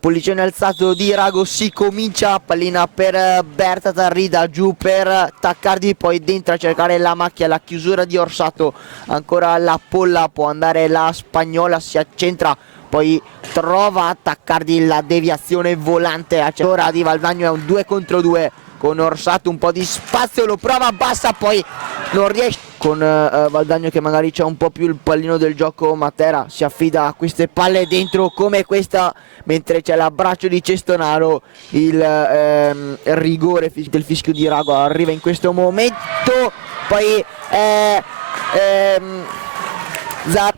Pollicione alzato di Rago, si comincia, pallina per Berta Tarrida, giù per Taccardi, poi dentro a cercare la macchia, la chiusura di Orsato, ancora la Polla, può andare la Spagnola, si accentra, poi trova Taccardi la deviazione volante, ora di Valdagno è un 2 contro 2 con Orsato, un po' di spazio, lo prova, bassa, poi non riesce con Valdagno che magari c'è un po' più il pallino del gioco. Matera si affida a queste palle dentro come questa, mentre c'è l'abbraccio di Cestonaro, il rigore del fischio di Rago arriva in questo momento, poi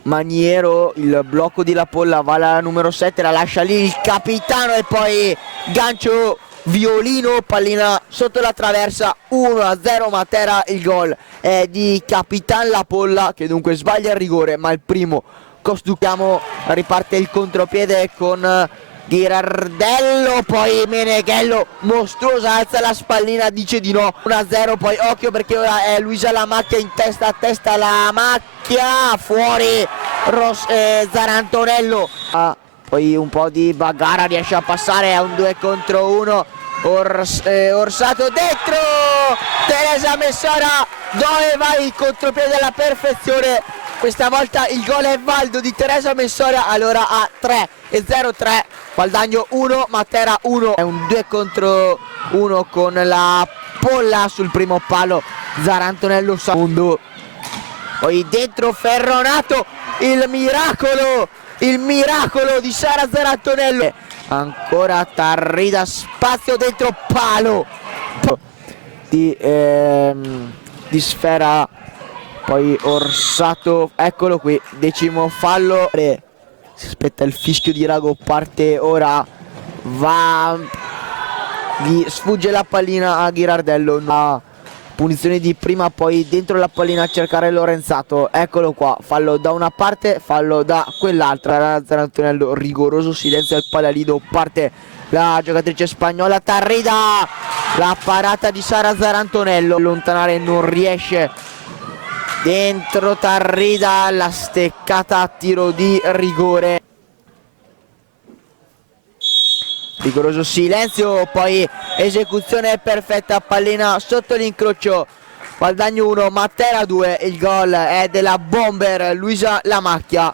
Maniero, il blocco di La Polla, va alla numero 7, la lascia lì il capitano e poi gancio violino, pallina sotto la traversa, 1-0 Matera. Il gol è di Capitan La Polla che dunque sbaglia il rigore, ma il primo costruiamo, riparte il contropiede con Ghirardello, poi Meneghello mostruosa, alza la spallina, dice di no, 1-0, poi occhio perché ora è Luisa La Macchia in testa a testa, La Macchia fuori, Zarantonello, poi un po' di bagarra, riesce a passare, a un 2 contro 1, Orsato dentro, Teresa Messara, dove va il contropiede alla perfezione, questa volta il gol è valido di Teresa Messora, allora a 3-0-3, Valdagno 1, Matera 1, è un 2 contro 1 con La Polla sul primo palo, Zarantonello secondo, poi dentro Ferronato, il miracolo di Sara Zarantonello, ancora Tarrida, spazio dentro, palo di Sfera, poi Orsato, eccolo qui, 10° fallo, si aspetta il fischio di Rago, parte ora, gli sfugge la pallina a Ghirardello, punizione di prima, poi dentro la pallina a cercare Lorenzato, eccolo qua, fallo da una parte, fallo da quell'altra, Zarantonello, rigoroso silenzio al palalido, parte la giocatrice spagnola, Tarrida, la parata di Sara Zarantonello, allontanare non riesce, dentro Tarrida, la steccata a tiro di rigore, rigoroso silenzio, poi esecuzione perfetta, pallina sotto l'incrocio, Valdagno 1, Matera 2, il gol è della bomber Luisa La Macchia.